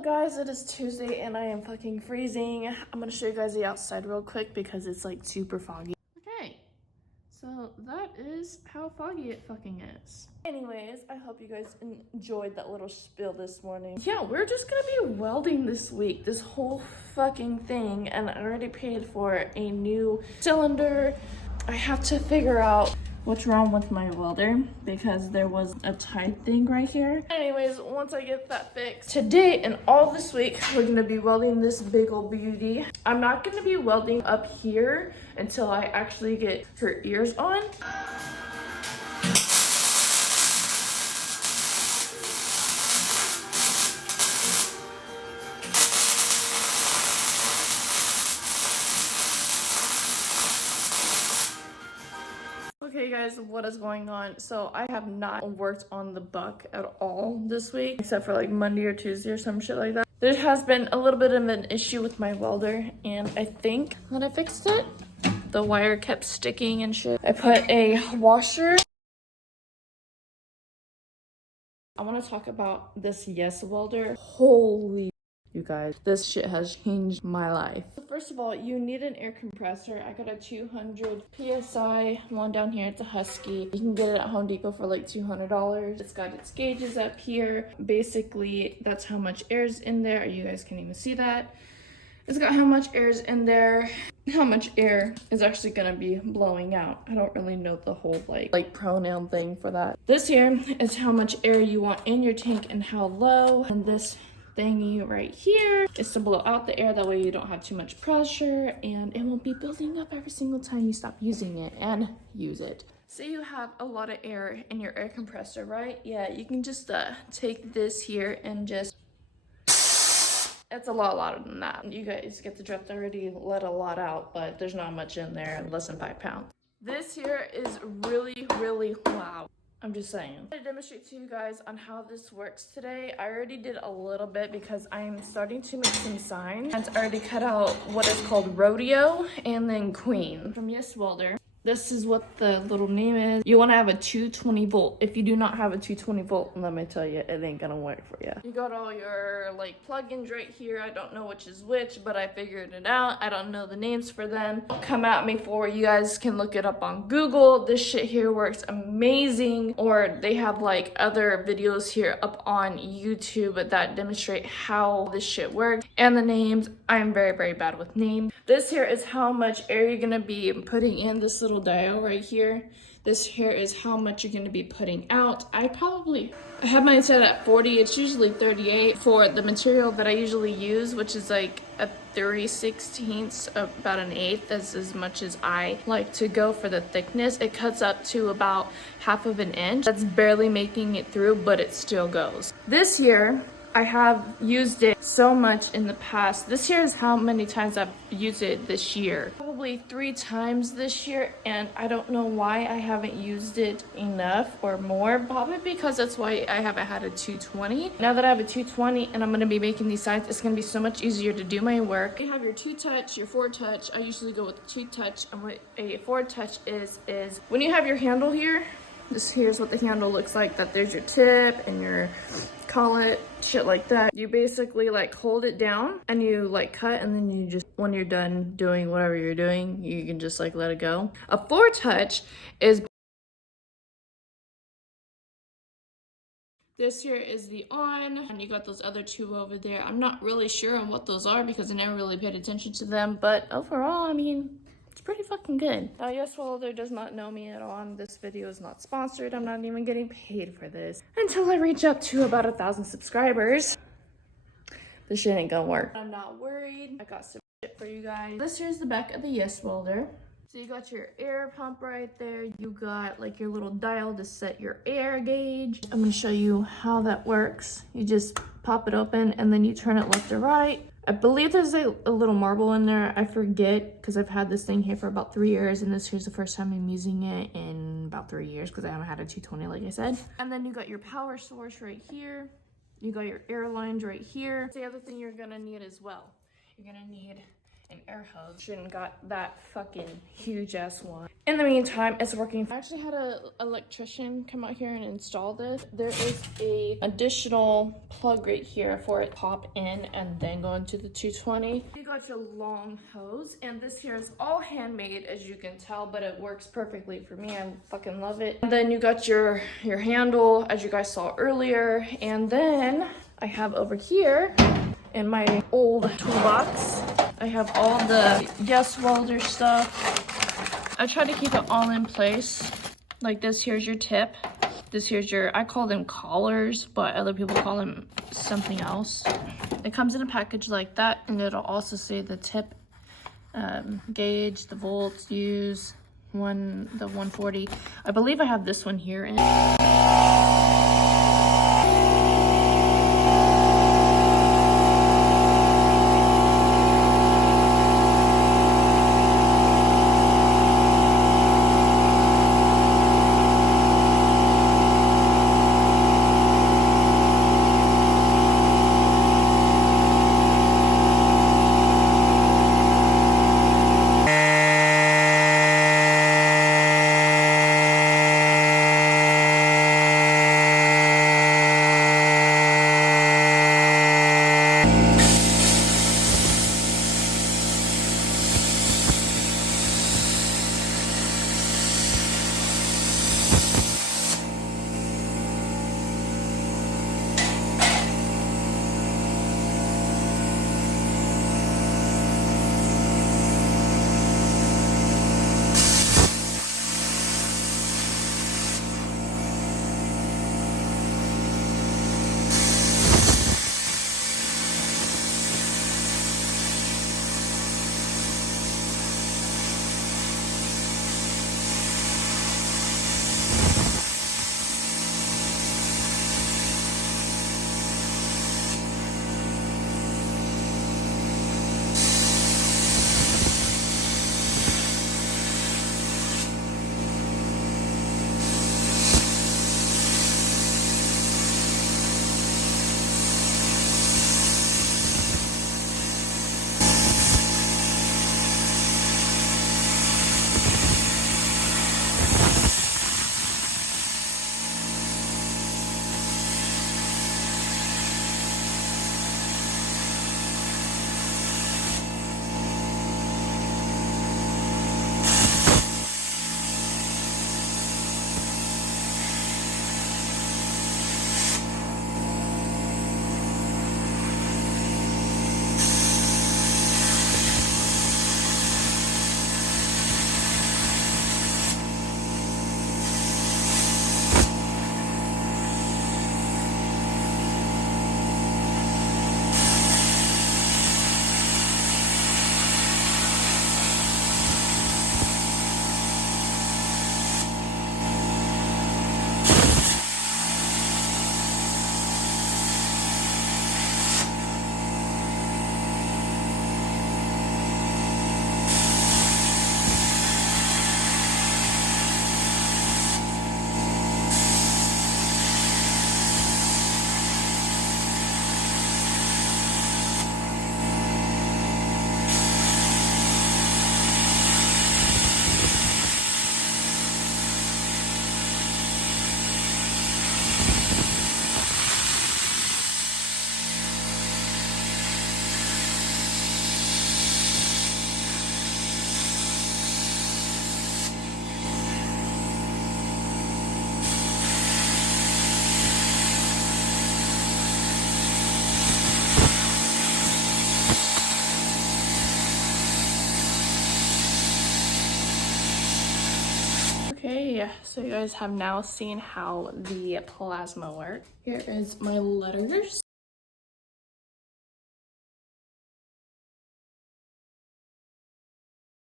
Hello guys, it is Tuesday and I am fucking freezing. I'm gonna show you guys the outside real quick because it's like super foggy. Okay, so that is how foggy it fucking is. Anyways, I hope you guys enjoyed that little spiel this morning. Yeah, we're just gonna be welding this week, this whole fucking thing, and I already paid for a new cylinder. I have to figure out what's wrong with my welder because there was a tight thing right here. Anyways, once I get that fixed, today and all this week, we're gonna be welding this big old beauty. I'm not gonna be welding up here until I actually get her ears on. Okay guys, what is going on? So I have not worked on the buck at all this week, except for like Monday or Tuesday or some shit like that. There has been a little bit of an issue with my welder, and I think that I fixed it. The wire kept sticking and shit. I put a washer. I want to talk about this YesWelder. Holy you guys, this shit has changed my life. First of all, you need an air compressor. I got a 200 PSI one down here. It's a Husky. You can get it at Home Depot for like $200. It's got its gauges up here. Basically, that's how much air is in there. You guys can't even see that. It's got how much air is in there, how much air is actually gonna be blowing out. I don't really know the whole like pronoun thing for that. This here is how much air you want in your tank and how low. And this thingy right here is to blow out the air, that way you don't have too much pressure and it won't be building up every single time you stop using it and use it. Say you have a lot of air in your air compressor, right? Yeah, you can just take this here and just, it's a lot louder than that. You guys get the drift. I already let a lot out, but there's not much in there, less than 5 pounds. This here is really loud. I'm just saying. I'm going to demonstrate to you guys on how this works today. I already did a little bit because I'm starting to make some signs. And I already cut out what is called Rodeo and then Queen from YesWelder. This is what the little name is. You want to have a 220 volt. If you do not have a 220 volt, let me tell you, it ain't gonna work for you. You got all your like plugins right here. I don't know which is which, but I figured it out. I don't know the names for them. Come at me for it. You guys can look it up on Google. This shit here works amazing. Or they have like other videos here up on YouTube that demonstrate how this shit works. And the names, I'm very bad with names. This here is how much air you're gonna be putting in this little dial right here. This here is how much you're going to be putting out. I have mine set at 40. It's usually 38 for the material that I usually use, which is like a 3/16, about an eighth. That's as much as I like to go for the thickness. It cuts up to about 1/2 inch. That's barely making it through, but it still goes. This year, I have used it so much in the past. This here is how many times I've used it this year. Probably 3 times this year, and I don't know why I haven't used it enough or more. Probably because that's why I haven't had a 220. Now that I have a 220 and I'm going to be making these signs, it's going to be so much easier to do my work. You have your 2-touch, your 4-touch. I usually go with the 2-touch, and what a 4-touch is when you have your handle here, here's what the handle looks like. That there's your tip and your collet, shit like that. You basically like hold it down and you like cut, and then you just, when you're done doing whatever you're doing, you can just like let it go. A 4-touch is, this here is the on, and you got those other 2 over there. I'm not really sure on what those are because I never really paid attention to them, but overall, I mean, it's pretty fucking good. Now, YesWelder does not know me at all, and this video is not sponsored. I'm not even getting paid for this. Until I reach up to about 1,000 subscribers, this shit ain't gonna work. I'm not worried. I got some shit for you guys. This here's the back of the YesWelder. So you got your air pump right there. You got like your little dial to set your air gauge. I'm gonna show you how that works. You just pop it open and then you turn it left or right. I believe there's a little marble in there. I forget because I've had this thing here for about 3 years, and this here's the first time I'm using it in about 3 years because I haven't had a 220 like I said. And then you got your power source right here. You got your air lines right here. That's the other thing you're gonna need as well. You're gonna need an air hose. Shouldn't got that fucking huge ass one. In the meantime, it's working. I actually had an electrician come out here and install this. There is a additional plug right here for it to pop in and then go into the 220. You got your long hose, and this here is all handmade, as you can tell, but it works perfectly for me. I fucking love it. And then you got your handle, as you guys saw earlier, and then I have over here in my old toolbox, I have all the YesWelder stuff. I try to keep it all in place. Like this here's your tip. This here's your, I call them collars, but other people call them something else. It comes in a package like that, and it'll also say the tip gauge, the volts used, the 140. I believe I have this one here in. Okay, so you guys have now seen how the plasma works. Here is my letters.